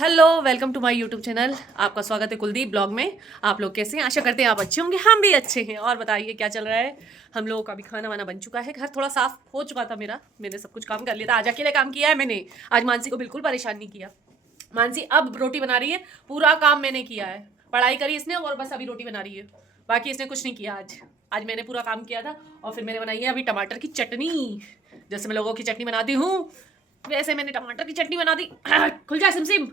Hello, welcome to my YouTube channel. आपका स्वागत है कुलदीप ब्लॉग में। आप लोग कैसे हैं? आशा करते हैं आप अच्छे होंगे, हम भी अच्छे हैं। और बताइए क्या चल रहा है? हम लोगों का भी खाना वाना बन चुका है, घर थोड़ा साफ हो चुका था मेरा, मैंने सब कुछ काम कर लिया था। आज अकेले काम किया है मैंने, आज मानसी को बिल्कुल परेशान नहीं किया। मानसी अब रोटी बना रही है, पूरा काम मैंने किया है। पढ़ाई करी इसने और बस अभी रोटी बना रही है, बाकी इसने कुछ नहीं किया। आज मैंने पूरा काम किया था। और फिर मैंने बनाई है अभी टमाटर की चटनी। जैसे मैं लोगों की चटनी बनाती हूँ वैसे मैंने टमाटर की चटनी बना दी। खुल जा सिमसिम,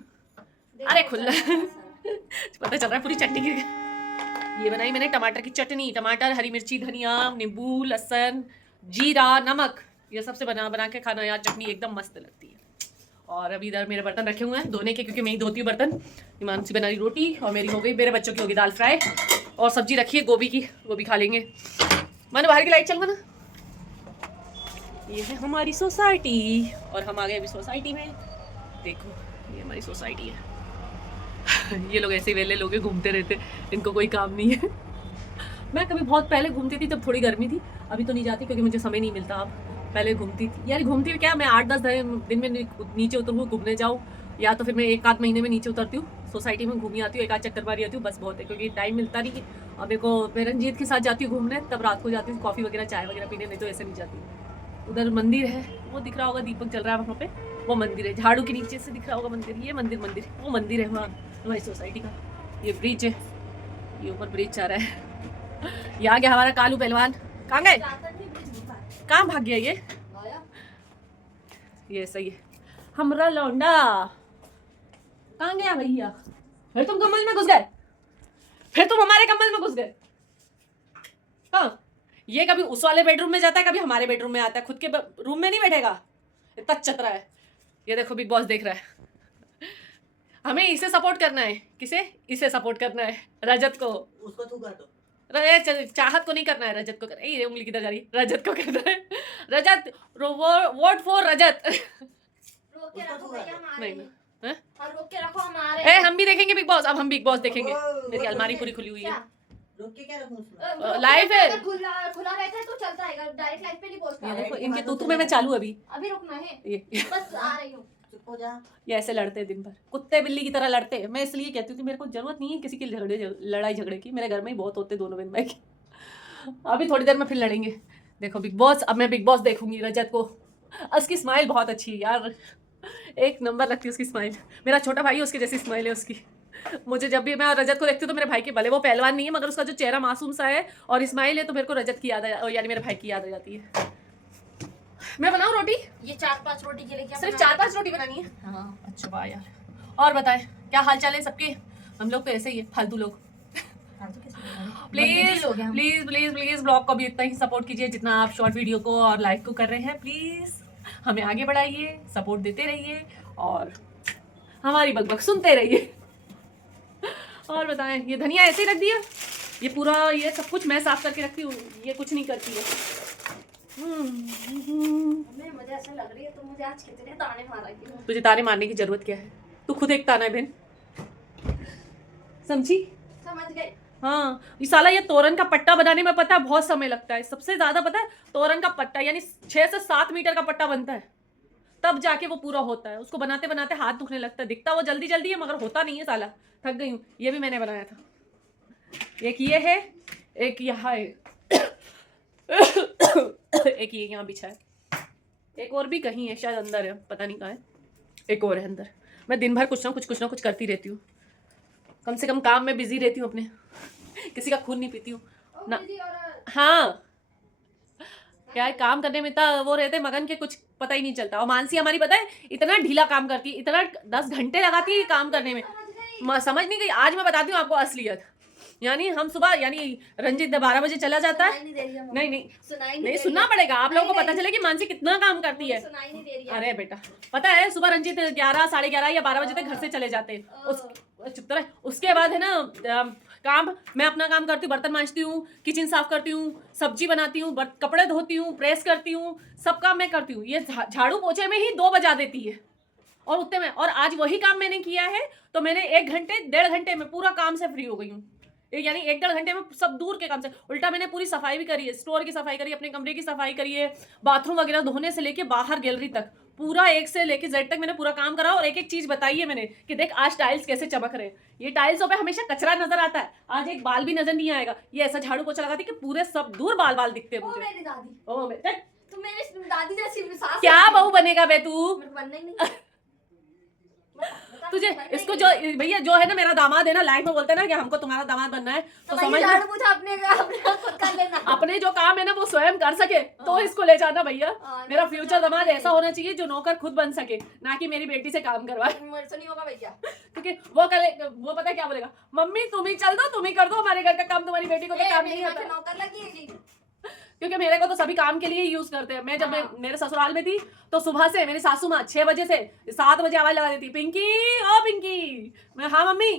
अरे खुल पता चल रहा है पूरी चटनी गिर गई। ये बनाई मैंने टमाटर की चटनी, टमाटर, हरी मिर्ची, धनिया, नींबू, लहसुन, जीरा, नमक, ये सबसे बना बना के खाना यार, चटनी एकदम मस्त लगती है। और अभी इधर मेरे बर्तन रखे हुए हैं धोने के, क्योंकि मैं ही धोती हूँ बर्तन। मानसी बना रही रोटी और मेरी हो गई, मेरे बच्चों की होगी दाल फ्राई और सब्जी रखी है गोभी की, वो भी खा लेंगे। मैंने बाहर की लाइट चल ना। ये है हमारी सोसाइटी और हम आ गए अभी सोसाइटी में। देखो ये हमारी सोसाइटी है। ये लोग ऐसे वेले लोग घूमते रहते, इनको कोई काम नहीं है। मैं कभी बहुत पहले घूमती थी जब थोड़ी गर्मी थी, अभी तो नहीं जाती क्योंकि मुझे समय नहीं मिलता। अब पहले घूमती थी यार, घूमती हूँ क्या मैं 8-10 दिन में नीचे उतरूँ घूमने जाऊँ, या तो फिर मैं 1-8 महीने में नीचे उतरती हूँ, सोसाइटी में घूमी आती हूँ, 1-8 चक्कर मारी आती हूँ, बस बहुत है, क्योंकि टाइम मिलता नहीं। और मेरे को मैं रंजीत के साथ जाती हूँ घूमने, तब रात को जाती हूँ कॉफ़ी वगैरह चाय वगैरह पीने, नहीं तो ऐसे नहीं जाती। उधर मंदिर है, वो दिख रहा होगा, दीपक जल रहा है वहाँ पे, वो मंदिर है, झाड़ू के नीचे से दिख रहा होगा मंदिर, ये मंदिर वो मंदिर है वहाँ हमारी सोसाइटी का। ये ब्रिज है, ये ऊपर ब्रिज जा रहा है। यहाँ गया हमारा कालू पहलवान, कहाँ गए, कहाँ भाग गया ये सही है हमरा लौंडा, कहाँ गया भैया? फिर तुम कमल में घुस गए, फिर तुम हमारे कमल में घुस गए। कहाँ? ये कभी उस वाले बेडरूम में जाता है, कभी हमारे बेडरूम में आता है, खुद के रूम में नहीं बैठेगा, इतना चतरा है। ये देखो बिग बॉस देख रहा है। हमें इसे सपोर्ट करना है, किसे? इसे सपोर्ट करना है, रजत को। उसको तू कर दो। चाहत को नहीं करना है, रजत को करना है। ये उंगली किधर जा रही, रजत को करना है। रजत, वोट फॉर रजत। रोक के रखो भैया, हमारे नहीं हैं? और रोक के रखो हमारे। ए हम भी देखेंगे बिग बॉस, अब हम बिग बॉस देखेंगे। मेरी अलमारी पूरी खुली हुई है, रोक के क्या रखूं उसमें? लाइव है। अगर खुला रहता है तो चलता है, डायरेक्ट लाइव पे नहीं पहुंचता। ये देखो इनके तूतू में मैं चालू अभी रुकना है, ये बस आ रही हूँ। चुप हो जा। ये ऐसे लड़ते हैं दिन भर, कुत्ते बिल्ली की तरह लड़ते हैं। मैं इसलिए कहती हूँ कि मेरे को जरूरत नहीं है किसी की लड़ाई झगड़े की, मेरे घर में ही बहुत होते दोनों बहन भाई की। अभी थोड़ी देर में फिर लड़ेंगे। देखो बिग बॉस, अब मैं बिग बॉस देखूंगी रजत को। उसकी स्माइल बहुत अच्छी है यार, एक नंबर लगती है उसकी स्माइल। मेरा छोटा भाई है, उसकी जैसी स्माइल है उसकी। मुझे जब भी मैं रजत को देखती हूँ तो मेरे भाई के, भले वो पहलवान नहीं है मगर उसका जो चेहरा मासूम सा है और स्माइल है, तो मेरे को रजत की याद यानी मेरे भाई की याद आ जाती है। मैं बनाऊँ रोटी? ये 4-5 रोटी के लिए क्या? सिर्फ 4-5 रोटी बनानी है? हाँ। अच्छा वाह यार। और बताएं क्या हाल चाल है सबके? हम लोग तो ऐसे ही है, फालतू लोग। Please please please please blog को भी इतना ही सपोर्ट कीजिए जितना आप शॉर्ट वीडियो को और लाइक को कर रहे हैं। प्लीज हमें आगे बढ़ाइए, सपोर्ट देते रहिए और हमारी बकबक सुनते रहिए। और बताएं, ये धनिया ऐसे ही रख दिया, ये पूरा ये सब कुछ मैं साफ करके रखती हूँ, ये कुछ नहीं करती है। मुझे ऐसा लग रही है तो मुझे आज कितने ताने मारेगी। तुझे ताने मारने की जरूरत क्या है? तू खुद एक ताना है बहन, समझी? समझ गए। हाँ, ये साला ये तोरन का पट्टा बनाने में पता है बहुत समय लगता है, सबसे ज्यादा पता है तोरन का पट्टा, यानी 6 से 7 मीटर का पट्टा बनता है, तब जाके वो पूरा होता है। उसको बनाते बनाते हाथ दुखने लगता है, दिखता वो जल्दी जल्दी है मगर होता नहीं है साला। थक गई हूँ। ये भी मैंने बनाया था, एक ये है, एक यहाँ है, एक ये यहाँ बिछा है, एक और भी कहीं है, शायद अंदर है, पता नहीं कहाँ है, एक और है अंदर। मैं दिन भर कुछ ना कुछ करती रहती हूँ, कम से कम काम में बिजी रहती हूँ अपने। किसी का खून नहीं पीती हूँ ना। हाँ क्या है, काम करने में इतना वो रहते मगन के कुछ पता ही नहीं चलता। और मानसी हमारी पता है इतना ढीला काम करती है, इतना 10 घंटे लगाती है काम करने में, समझ नहीं गई। आज मैं बताती हूँ आपको असलियत। यानी हम सुबह, यानी रंजित 12 बजे चला जाता है, नहीं सुनना पड़ेगा, आप लोगों को पता चले कि मानसी कितना काम करती है। अरे बेटा पता है, सुबह रंजित 11, 11:30 या 12 बजे तक घर से चले जाते हैं। चुप रहे। उसके बाद है ना काम, मैं अपना काम करती हूँ, बर्तन मांजती हूँ, किचन साफ करती हूँ, सब्जी बनाती हूँ, कपड़े धोती हूँ, प्रेस करती हूँ, सब काम मैं करती हूँ। ये झाड़ू पोछे में ही 2 बजा देती है और उतने में। और आज वही काम मैंने किया है तो मैंने 1 घंटे 1.5 घंटे में पूरा काम से फ्री हो गई हूँ। यानी 1-1.5 घंटे में सब दूर के काम से। उल्टा मैंने पूरी सफाई भी करी है, स्टोर की सफाई करी, अपने कमरे की सफाई करी है, बाथरूम वगैरह धोने से लेके बाहर गैलरी तक पूरा एक से लेके जेड तक मैंने पूरा काम करा और एक एक चीज बताई है मैंने कि देख आज टाइल्स कैसे चमक रहे हैं। ये टाइल्सों पे हमेशा कचरा नजर आता है, आज एक बाल भी नजर नहीं आएगा। ये ऐसा झाड़ू पोछा लगाती कि पूरे सब दूर बाल बाल दिखते हैं ओ मुझे। मेरी दादी, ओ मेरे तुम मेरी दादी जैसी सास क्या है। बहू बनेगा बे तू? मेरे को बनना ही नहीं। तुझे इसको जो भैया जो है ना मेरा दामाद है ना, लाइफ में बोलते हैं ना कि हमको तुम्हारा दामाद बनना है, तो समझ झाड़ू पोछा अपने खुद कर लेना। अपने जो काम है ना वो स्वयं कर सके तो इसको ले जाना भैया। मेरा फ्यूचर दामाद ऐसा होना चाहिए जो नौकर खुद बन सके, ना कि मेरी बेटी से काम करवाए। मेरे से नहीं होगा भैया, क्योंकि वो पता है क्या बोलेगा, मम्मी तुम ही चल दो, तुम ही कर दो हमारे घर का काम, तुम्हारी बेटी को तो काम नहीं आता। नौकर लगी। क्योंकि मेरे को तो सभी काम के लिए ही यूज करते हैं। मैं जब मेरे ससुराल में थी तो सुबह से मेरी सासू माँ 6 बजे से 7 बजे आवाज लगा देती, पिंकी ओ पिंकी। मैं हाँ मम्मी,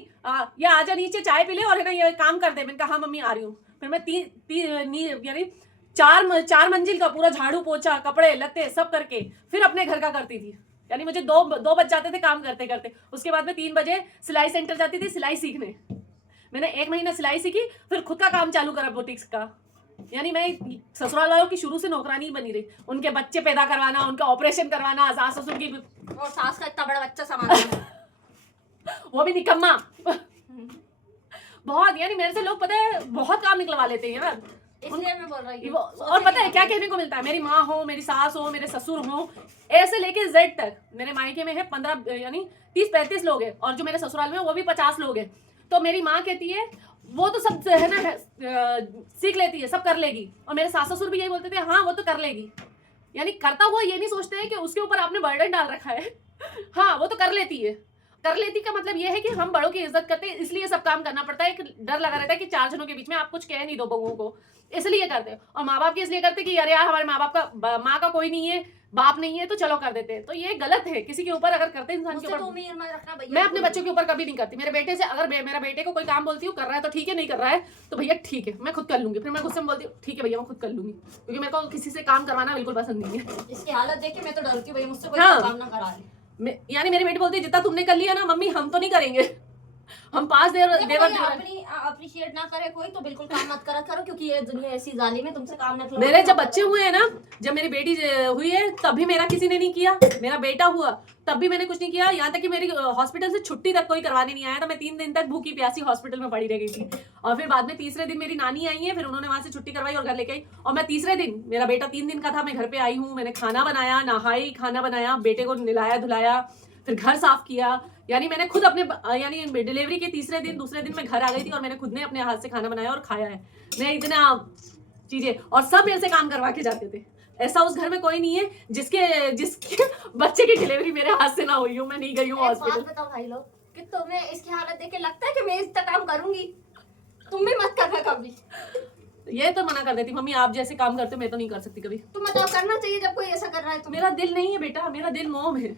ये आजा नीचे चाय पी ले और है ना ये काम कर दे। मैंने कहा हाँ मम्मी आ रही हूँ। फिर मैं यानी 4 मंजिल का पूरा झाड़ू पोछा कपड़े लत्ते सब करके फिर अपने घर का करती थी। यानी मुझे 2 बज जाते थे काम करते करते। उसके बाद में 3 बजे सिलाई सेंटर जाती थी सिलाई सीखने। मैंने 1 महीना सिलाई सीखी, फिर खुद का काम चालू करा बुटीक्स का। यानी मैं ससुराल वालों की शुरू से नौकरानी बनी रही। उनके बच्चे पैदा करवाना, उनका ऑपरेशन करवाना, सास ससुर की और सास का इतना बड़ा बच्चा संभालना वो भी निकम्मा बहुत। यानी मेरे से लोग पता है बहुत काम निकलवा लेते हैं यार, इसलिए मैं बोल रही हूँ। और पता है क्या कहने को मिलता है, मेरी माँ हो, मेरी सास हो, मेरे ससुर हो, ऐसे लेके जेड तक मेरे मायके में है 15 यानी 30-35 लोग हैं, और जो मेरे ससुराल में वो भी 50 लोग हैं। तो मेरी माँ कहती है वो तो सब है ना सीख लेती है, सब कर लेगी। और मेरे सास ससुर भी यही बोलते थे, हाँ वो तो कर लेगी। यानी करता हुआ ये नहीं सोचते हैं कि उसके ऊपर आपने बर्डन डाल रखा है। हाँ वो तो कर लेती है। कर लेती का मतलब ये है कि हम बड़ों की इज्जत करते हैं, इसलिए सब काम करना पड़ता है। एक डर लगा रहता है कि 4 जनों के बीच में आप कुछ कह नहीं दो बहुओं को, इसलिए करते हैं। और माँ बाप की इसलिए करते कि यार हमारे माँ बाप का माँ का कोई नहीं है, बाप नहीं है, तो चलो कर देते हैं। तो ये गलत है किसी के ऊपर अगर करते इंसान के ऊपर। मैं अपने बच्चों के ऊपर कभी नहीं करती। मेरे बेटे से अगर मेरा बेटे को कोई काम बोलती हूँ कर रहा है तो ठीक है, नहीं कर रहा है तो भैया ठीक है मैं खुद कर लूंगी। फिर मैं गुस्से में बोलती हूँ ठीक है भैया मैं खुद कर लूंगी, क्योंकि मेरे को किसी से काम करवाना बिल्कुल पसंद नहीं है। इसकी हालत देख के मैं तो डरती हूँ भाई मुझसे कोई हाँ। काम ना करा ले। यानी मेरी बेटी बोलती है जितना तुमने कर लिया ना मम्मी हम तो नहीं करेंगे, हम 5 देवर अपनी अप्रिशिएट ना करे कोई तो बिल्कुल काम मत करा करो, क्योंकि ये दुनिया ऐसी जालिम है, तुमसे काम ना। मेरे जब बच्चे हुए हैं ना, जब मेरी बेटी हुई है तभी मेरा किसी ने नहीं किया। मेरा बेटा हुआ तब भी मैंने कुछ नहीं किया। यहाँ तक कि मेरी हॉस्पिटल से छुट्टी तक कोई करवाने नहीं आया था। मैं 3 दिन तक भूखी प्यासी हॉस्पिटल में पड़ी रह गई थी। और फिर बाद में तीसरे दिन मेरी नानी आई है, फिर उन्होंने वहां से छुट्टी करवाई और घर लेके आई। और मैं तीसरे दिन, मेरा बेटा 3 दिन का था, मैं घर पे आई हूँ, मैंने खाना बनाया, नहाई, खाना बनाया, बेटे को नहलाया धुलाया, फिर घर साफ किया। यानी मैंने खुद अपने यानी डिलीवरी के दूसरे दिन मैं घर आ गई थी और मैंने खुद ने अपने हाथ से खाना बनाया और खाया है। मैं इतना चीजें, और सब मेरे से काम करवा के जाते थे। ऐसा उस घर में कोई नहीं है जिसके बच्चे की डिलीवरी मेरे हाथ से ना हुई हो, मैं नहीं गई हूँ हॉस्पिटल। बताओ भाई लोग कि तुम्हें इसकी हालत देख के लगता है कि मैं इतना काम करूंगी? तुम भी मत करना कभी। ये तो मना कर देती मम्मी, आप जैसे काम करते हो मैं तो नहीं कर सकती कभी। तुम बताओ करना चाहिए जब कोई ऐसा कर रहा है तो। मेरा दिल नहीं है बेटा, मेरा दिल मोम है।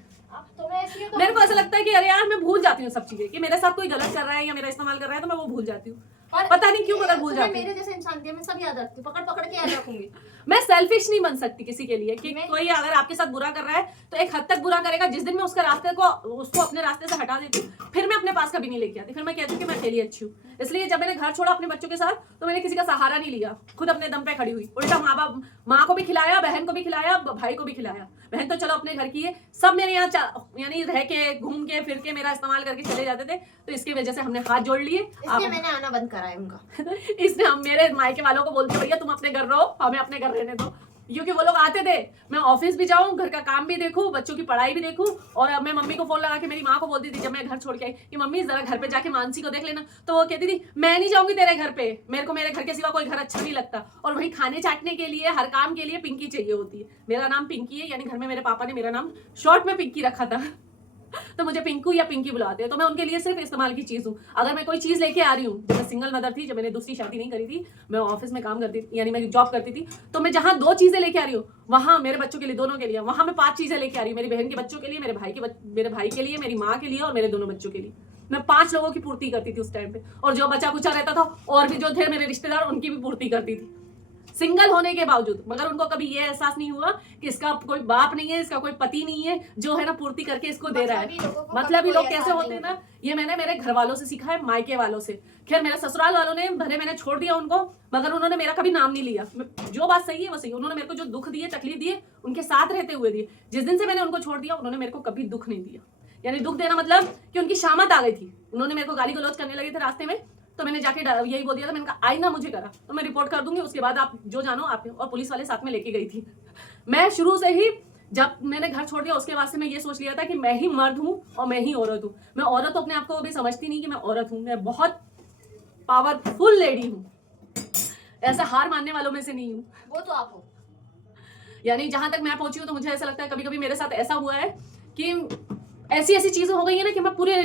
तुम्हें इसलिए तो मेरे को ऐसा लगता है कि अरे यार मैं भूल जाती हूँ सब चीजें, कि मेरे साथ कोई गलत कर रहा है या मेरा इस्तेमाल कर रहा है तो मैं वो भूल जाती हूँ। पता नहीं क्यों मगर भूल जाती हूँ। मेरे जैसे इंसान के मैं सब याद रखती हूँ, पकड़ के याद रखूंगी। मैं सेल्फिश नहीं बन सकती किसी के लिए, कि कोई अगर आपके साथ बुरा कर रहा है तो एक हद तक बुरा करेगा। जिस दिन मैं उसको अपने रास्ते से हटा देती हूँ, फिर मैं अपने पास कभी नहीं लेके आती। फिर मैं कहती हूँ कि मैं अकेली अच्छी हूँ। इसलिए जब मैंने घर छोड़ा अपने बच्चों के साथ तो मैंने किसी का सहारा नहीं लिया, खुद अपने दम पे खड़ी हुई। उल्टा माँ को भी खिलाया, बहन को भी खिलाया, भाई को भी खिलाया। बहन तो चलो अपने घर की है, सब मेरे यहाँ यानी रह के घूम के फिर के मेरा इस्तेमाल करके चले जाते थे। तो इसकी वजह से हमने हाथ जोड़ लिए। मैंने आना बंद करा है उनका। इसने हम मेरे मायके वालों को बोलते भैया तुम अपने घर रहो, हमें अपने घर रहने दो, क्योंकि वो लोग आते थे, मैं ऑफिस भी जाऊं, घर का काम भी देखूं, बच्चों की पढ़ाई भी देखूं। और अब मैं मम्मी को फोन लगा के मेरी माँ को बोलती थी जब मैं घर छोड़ के आई कि मम्मी जरा घर पे जाके मानसी को देख लेना। तो वो कहती थी मैं नहीं जाऊंगी तेरे घर पे, मेरे को मेरे घर के सिवा कोई घर अच्छा नहीं लगता। और वही खाने चाटने के लिए, हर काम के लिए पिंकी चाहिए होती है। मेरा नाम पिंकी है, यानी घर में मेरे पापा ने मेरा नाम शॉर्ट में पिंकी रखा था, तो मुझे पिंकू या पिंकी बुलाते हैं। तो मैं उनके लिए सिर्फ इस्तेमाल की चीज हूँ। अगर मैं कोई चीज लेके आ रही हूँ, जब मैं सिंगल मदर थी, जब मैंने दूसरी शादी नहीं करी थी, मैं ऑफिस में काम करती थी, यानी मैं जॉब करती थी, तो मैं जहाँ 2 चीजें लेके आ रही हूँ वहां मेरे बच्चों के लिए, दोनों के लिए, वहां मैं 5 चीजें लेके आ रही हूँ। मेरी बहन के बच्चों के लिए, मेरे भाई के लिए, मेरी माँ के लिए और मेरे दोनों बच्चों के लिए। मैं 5 लोगों की पूर्ति करती थी उस टाइम पे। और जो बचा कुचा रहता था और भी जो थे मेरे रिश्तेदार, उनकी भी पूर्ति करती थी। सिंगल होने के बावजूद, मगर उनको कभी ये एहसास नहीं हुआ कि इसका कोई बाप नहीं है, इसका कोई पति नहीं है जो है ना पूर्ति करके इसको दे रहा है। मतलब लोग कैसे होते हैं ना, ये मैंने मेरे घर वालों से सीखा है, मायके वालों से। खैर मेरे ससुराल वालों ने भले मैंने छोड़ दिया उनको, मगर उन्होंने मेरा कभी नाम नहीं लिया। जो बात सही है वो सही, उन्होंने मेरे को जो दुख दिए, तकलीफ दिए, उनके साथ रहते हुए दिए। जिस दिन से मैंने उनको छोड़ दिया, उन्होंने मेरे को कभी दुख नहीं दिया। यानी दुख देना मतलब कि उनकी शामत आ गई थी, उन्होंने मेरे को गाली गलौज करने लगे थे रास्ते में, तो मैंने जाके यही बोल दिया था, मैंने कहा आई ना मुझे करा तो मैं रिपोर्ट कर दूंगी, उसके बाद आप जो जानो आप। और पुलिस वाले साथ में लेके गई थी। मैं शुरू से ही जब मैंने घर छोड़ दिया उसके बाद से मैं ये सोच लिया था कि मैं ही मर्द हूँ और मैं ही औरत हूँ। मैं औरत अपने आप को अभी समझती नहीं कि मैं औरत हूँ, मैं बहुत पावरफुल लेडी हूँ, ऐसा हार मानने वालों में से नहीं हूँ। वो तो आप हो। यानी जहां तक मैं पहुंची हूँ तो मुझे ऐसा लगता है, कभी कभी मेरे साथ ऐसा हुआ है कि ऐसी ऐसी चीजें हो गई है ना कि मैं पूरे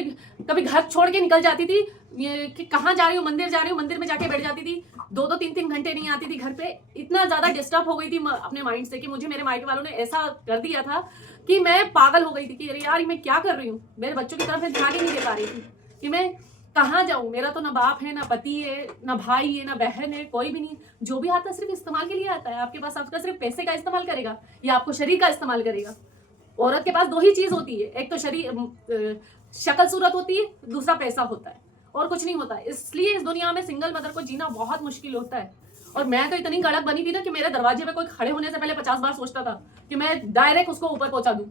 कभी घर छोड़ के निकल जाती थी, ये कि कहाँ जा रही हूँ, मंदिर जा रही हूँ, मंदिर में जाके बैठ जाती थी, 2-2 3-3 घंटे नहीं आती थी घर पे। इतना ज्यादा डिस्टर्ब हो गई थी अपने माइंड से कि मुझे मेरे मायके वालों ने ऐसा कर दिया था कि मैं पागल हो गई थी कि अरे यार मैं क्या कर रही हूँ, मेरे बच्चों की तरफ मैं ध्यान ही नहीं दे पा रही थी कि मैं कहाँ जाऊँ। मेरा तो ना बाप है, ना पति है, ना भाई है, ना बहन है, कोई भी नहीं। जो भी आता है सिर्फ इस्तेमाल के लिए आता है। आपके पास आपका सिर्फ पैसे का इस्तेमाल करेगा या आपको शरीर का इस्तेमाल करेगा। औरत के पास 2 ही चीज होती है, एक तो शरीर शक्ल सूरत होती है, दूसरा पैसा होता है, और कुछ नहीं होता है। इसलिए इस दुनिया में सिंगल मदर को जीना बहुत मुश्किल होता है। और मैं तो इतनी कड़क बनी थी ना कि मेरे दरवाजे पे कोई खड़े होने से पहले 50 बार सोचता था कि मैं डायरेक्ट उसको ऊपर पहुंचा दूं।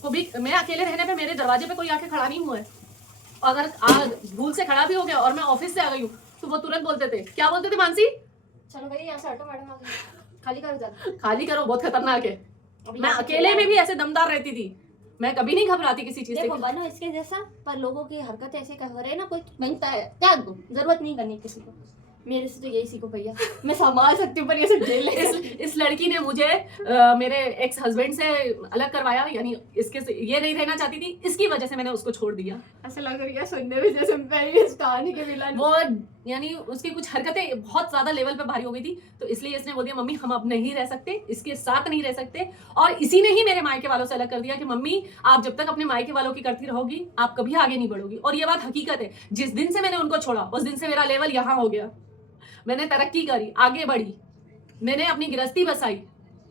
कभी मैं अकेले रहने पे मेरे दरवाजे पे कोई आके खड़ा नहीं हुआ है। अगर भूल से खड़ा भी हो गया और मैं ऑफिस से आ गई हूँ तो वो तुरंत बोलते थे, क्या बोलते थे मानसी, चलो भैया यहाँ से हटो, मैडम आ गई, खाली करो जरा। खाली करो, बहुत खतरनाक है। मैं अकेले में भी ऐसे दमदार रहती थी, मैं कभी नहीं घबराती किसी चीज से। देखो बनो इसके जैसा, पर लोगों की हरकत ऐसे कर रहे हैं ना, कोई बनता है त्याग दो, जरूरत नहीं करनी किसी को। मेरे से तो यही सीखो भैया, मैं संभाल सकती हूँ पर ये सब जेल इस लड़की ने मुझे मेरे एक्स हस्बैंड से अलग करवाया, यानी इसके ये नहीं रहना चाहती थी, इसकी वजह से मैंने उसको छोड़ दिया। ऐसा लग रही है सुनने में जैसे मैं इस कहानी के विलन। वो यानी उसकी कुछ हरकतें बहुत ज्यादा लेवल पे भारी हो गई थी, तो इसलिए इसने बोल दिया मम्मी हम अब नहीं रह सकते, इसके साथ नहीं रह सकते। और इसी ने ही मेरे मायके वालों से अलग कर दिया कि मम्मी आप जब तक अपने मायके वालों की करती रहोगी आप कभी आगे नहीं बढ़ोगी। और ये बात हकीकत है, जिस दिन से मैंने उनको छोड़ा उस दिन से मेरा लेवल यहाँ हो गया। मैंने तरक्की करी, आगे बढ़ी, मैंने अपनी गृहस्थी बसाई।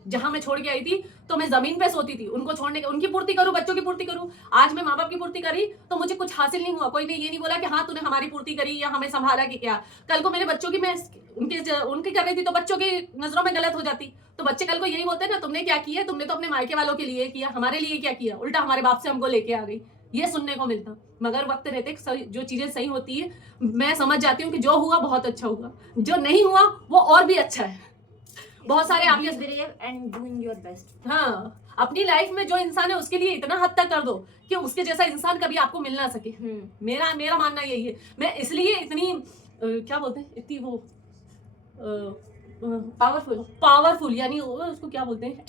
जहां मैं छोड़ के आई थी तो मैं जमीन पे सोती थी, उनको छोड़ने के उनकी पूर्ति करूं, बच्चों की पूर्ति करूं। आज मैं माँ बाप की पूर्ति करी तो मुझे कुछ हासिल नहीं हुआ। कोई ने ये नहीं बोला कि हाँ तूने हमारी पूर्ति करी या हमें संभाला कि क्या। कल को मेरे बच्चों की मैं उनकी कर रही थी तो बच्चों की नजरों में गलत हो जाती, तो बच्चे कल को यही बोलते ना तुमने क्या किया, तुमने तो अपने मायके वालों के लिए किया, हमारे लिए क्या किया, उल्टा हमारे बाप से हमको लेके आ गई, ये सुनने को मिलता। मगर वक्त रहते जो चीजें सही होती है मैं समझ जाती हूँ कि जो हुआ बहुत अच्छा हुआ, जो नहीं हुआ वो और भी अच्छा है। बहुत सारे आप एंड डूइंग योर बेस्ट। हाँ, अपनी लाइफ में जो इंसान है उसके लिए इतना हद तक कर दो कि उसके जैसा इंसान कभी आपको मिल ना सके। मेरा मानना यही है। मैं इसलिए इतनी क्या बोलते हैं, इतनी वो पावरफुल यानी उसको क्या बोलते हैं,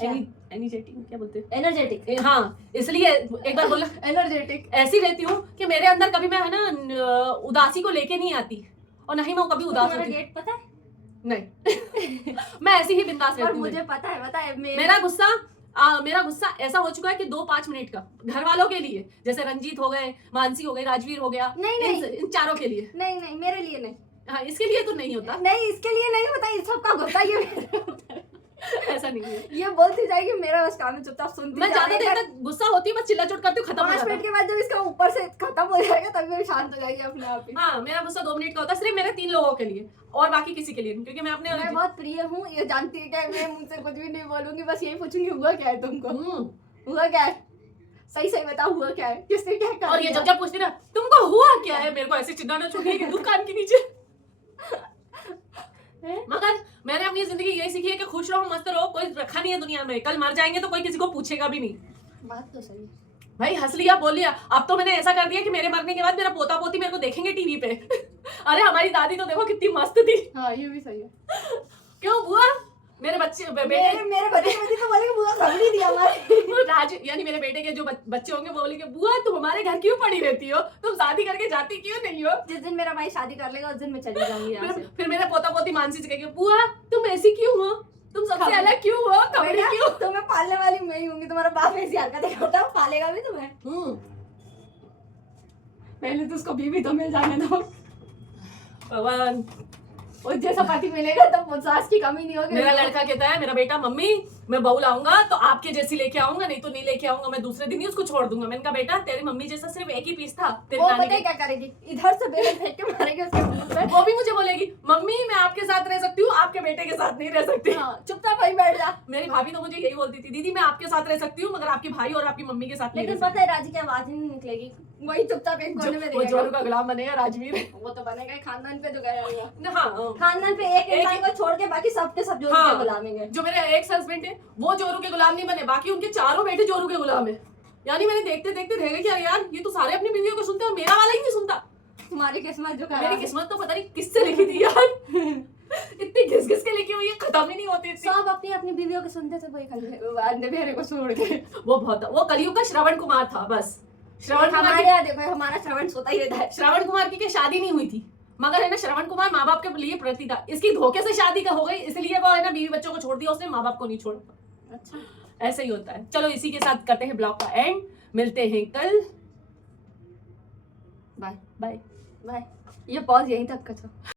एनर्जेटिक क्या बोलते हैं, एनर्जेटिक। हाँ, इसलिए एक बार बोला एनर्जेटिक ऐसी रहती हूँ कि मेरे अंदर कभी मैं है ना उदासी को लेके नहीं आती और नहीं मैं कभी उदास होती। डेट पता है? नहीं मैं ऐसी ही बिंदास रहती हूँ। मुझे पता है मेरा गुस्सा ऐसा हो चुका है कि 2-5 मिनट का घर वालों के लिए, जैसे रंजीत हो गए, मानसी हो गए, राजवीर हो गया, नहीं इन चारों के लिए। नहीं मेरे लिए नहीं। हाँ, इसके लिए तो नहीं होता। नहीं इसके लिए नहीं होता, इस सबका गुस्सा ये ऐसा नहीं है। ये बोलती जाएगी मेरा बस काम है चुपचाप सुनती। मैं ज्यादा देर तक गुस्सा होती हूँ, बस चिल्ला चोट करती हूँ, खत्म हो जाता है। 5 मिनट के बाद जब इसका ऊपर से खत्म हो जाएगा तभी शांत हो जाएगी अपने आप ही। हाँ, मेरा गुस्सा 2 मिनट का होता है, सिर्फ मेरे 3 लोगों के लिए और बाकी किसी के लिए नहीं, क्योंकि मैं बहुत प्रिय हूँ, ये जानती है क्या, मैं मुझसे कुछ भी नहीं बोलूंगी, बस यही पूछूंगी हुआ क्या है तुमको, हुआ क्या है, सही बताओ हुआ क्या है, किसने क्या कर। और ये जब पूछती ना तुमको हुआ क्या है, मेरे को ऐसे चिल्लाना छूटी कि दुकान के नीचे। मगर मैंने अपनी जिंदगी यही सीखी है कि खुश रहो, मस्त रहो, कोई रखा नहीं है दुनिया में, कल मर जाएंगे तो कोई किसी को पूछेगा भी नहीं। बात तो सही है भाई, हंस लिया बोल लिया। अब तो मैंने ऐसा कर दिया कि मेरे मरने के बाद मेरा पोता पोती मेरे को देखेंगे टीवी पे। अरे हमारी दादी तो देखो कितनी मस्त थी। हाँ ये भी सही है। क्यों बुआ, मेरे बच्चे मेरे बच्चे तो बोलेंगे बुआ सब नहीं दिया हमारे। राज यानी मेरे बेटे के जो बच्चे होंगे वो बोलेंगे बुआ तुम हमारे घर क्यों पड़ी रहती हो, तुम शादी करके जाती क्यों नहीं हो। जिस दिन मेरा भाई शादी कर लेगा उस दिन मैं चली जाऊंगी यहाँ से। फिर मेरे पोता पोती मानसी से कहेंगे बुआ तुम ऐसी क्यों हो, तुम सबसे अलग क्यों हो, कबड्डी क्यों। तुम्हें पालने वाली मैं ही होंगी, तुम्हारा बाप ऐसी हरकतें करता है, पालेगा भी तुम्हें। पहले तो उसको बीवी तो मिल जाने दो भगवान। और जैसा पति मिलेगा तो सास की कमी नहीं होगी। मेरा लड़का कहता है, मेरा बेटा, मम्मी मैं बहू लाऊंगा तो आपके जैसी लेके आऊंगा, नहीं तो नहीं लेके आऊंगा, मैं दूसरे दिन ही उसको छोड़ दूंगा। मैंने कहा बेटा तेरी मम्मी जैसा सिर्फ एक ही पीस था, तेरी वो नानी पता है क्या करेगी, इधर से बेलन फेंक के मारेगी उसके मुंह पे। वो भी मुझे बोलेगी मम्मी मैं आपके साथ रह सकती हूँ, आपके बेटे के साथ नहीं रह सकती। हाँ, चुपचाप वहीं बैठ जा। मेरी भाभी तो मुझे यही बोलती थी, दीदी मैं आपके साथ रह सकती हूँ मगर आपके भाई और आपकी मम्मी के साथ नहीं लेकिन रह पता है राजी की आवाज ही नहीं निकलेगी, वही चुपचाप एक कोने में सकती। वो रहेगा। जोरू का गुलाम बनेगा राजवीर। वो तो बनेगा ही, खानदान पे तो गया होगा। हाँ, खानदान पे एक इंसान को छोड़ के बाकी सबके सब जोरू के गुलामेंगे। जो मेरे एक्स हस्बैंड है वो जोरू के गुलाम नहीं बने, बाकी उनके चारों बेटे जोरू के गुलाम है। यानी मैंने देखते देखते रह गई कि यार ये तो सारे अपनी बीवियों को सुनते हैं और मेरा वाला ही नहीं सुनता। तुम्हारी किस्मत जो मेरी किस्मत तो पता नहीं किससे लिखी थी यार। इतनी घिस घिस के लिखी हुई है, खत्म ही नहीं होती थी। सब अपनी अपनी बीवियों को सुनते थे, वही अंधेरे को छोड़ के। वो कलयुग का श्रवण कुमार था बस। श्रवण कुमार हमारे यहाँ देखो, हमारा श्रवण सोता ही रहता है। श्रवण कुमार की शादी नहीं हुई थी, मगर है ना श्रवण कुमार माँ बाप के लिए प्रति था। इसकी धोखे से शादी का हो गई, इसलिए वो है ना बीवी बच्चों को छोड़ दिया उसने, माँ बाप को नहीं छोड़ा। अच्छा, ऐसा ही होता है। चलो इसी के साथ करते हैं ब्लॉग का एंड, मिलते हैं कल। Bye bye. बाय। ये पॉज यहीं तक का था।